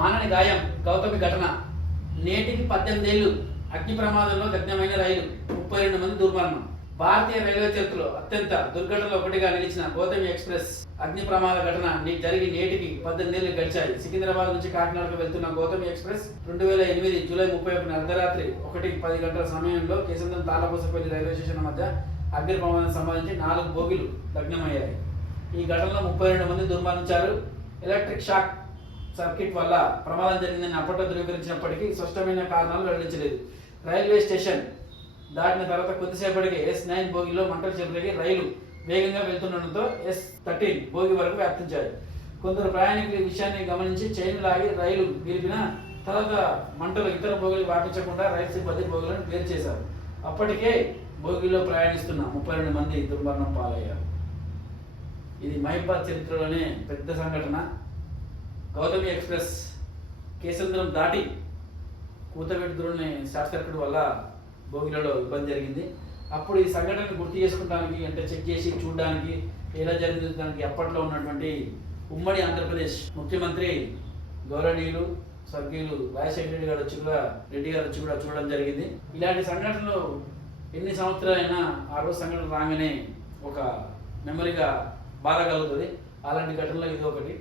మానని గాయం గౌతమి ఘటన. నేటికి పద్దెనిమిదేళ్ళు అగ్ని ప్రమాదంలో దగ్ధమైన రైలు ముప్పై రెండు మంది దుర్మరణం. భారతీయ రైల్వే చరిత్రలో అత్యంత దుర్ఘటనలో ఒకటిగా నిలిచిన గౌతమి ఎక్స్ప్రెస్ అగ్ని ప్రమాద ఘటన జరిగి నేటికి పద్దెనిమిది ఏళ్ళు గడిచాయి. సికింద్రాబాద్ నుంచి కాకినాడకు వెళ్తున్న గౌతమి ఎక్స్ప్రెస్ రెండు వేల ఎనిమిది జూలై ముప్పై ఒకటిన అర్ధరాత్రి ఒకటి పది గంటల సమయంలో కేసంద్రం తాళపోసపల్లి రైల్వే స్టేషన్ మధ్య అగ్ని ప్రమాదం సంబంధించి నాలుగు బోగిలు లగ్నమయ్యాయి ఈ ఘటనలో ముప్పై రెండు మంది దుర్మరణించారు. ఎలక్ట్రిక్ షాక్ సర్క్యూట్ వల్ల ప్రమాదం జరిగిందని అప్పట్లో ధృవీకరించినప్పటికీ స్పష్టమైన కారణాలు వెల్లడించలేదు. రైల్వే స్టేషన్ దాటిన తర్వాత కొద్దిసేపటికి ఎస్ నైన్ బోగిలో మంటలు చెలరేగి రైలు వేగంగా వెళ్తుండడంతో ఎస్ థర్టీన్ భోగి వరకు వ్యాప్తించాయి కొందరు ప్రయాణికులు ఈ విషయాన్ని గమనించి చైన్ లాగి రైలు గెలిపిన తర్వాత మంటలు ఇతర బోగిలు వ్యాపించకుండా రైలు సిబ్బంది బోగిలను వేరు చేశారు. అప్పటికే భోగిలో ప్రయాణిస్తున్న ముప్పై రెండు మంది దుర్మరణం పాలయ్యారు. ఇది మహిబాద్ చరిత్రలోనే పెద్ద సంఘటన. గౌతమి ఎక్స్ప్రెస్ కేసంద్రం దాటి కూతబెట్టుదురుని షార్ట్ సర్క్యూట్ వల్ల భోగిలలో ఇబ్బంది జరిగింది. అప్పుడు ఈ సంఘటనను గుర్తు చేసుకోవడానికి అంటే చెక్ చేసి చూడడానికి ఎలా జరిగింది దానికి అప్పట్లో ఉన్నటువంటి ఉమ్మడి ఆంధ్రప్రదేశ్ ముఖ్యమంత్రి గౌరవనీయులు స్వర్గీయులు రాజశేఖర రెడ్డి గారు వచ్చి కూడా రెడ్డి గారు వచ్చి కూడా చూడడం జరిగింది. ఇలాంటి సంఘటనలు ఎన్ని సంవత్సరాలైనా ఆ రోజు సంఘటన రాగానే ఒక మెమరీగా బాధ కలుగుతుంది. అలాంటి ఘటనలో ఇది ఒకటి.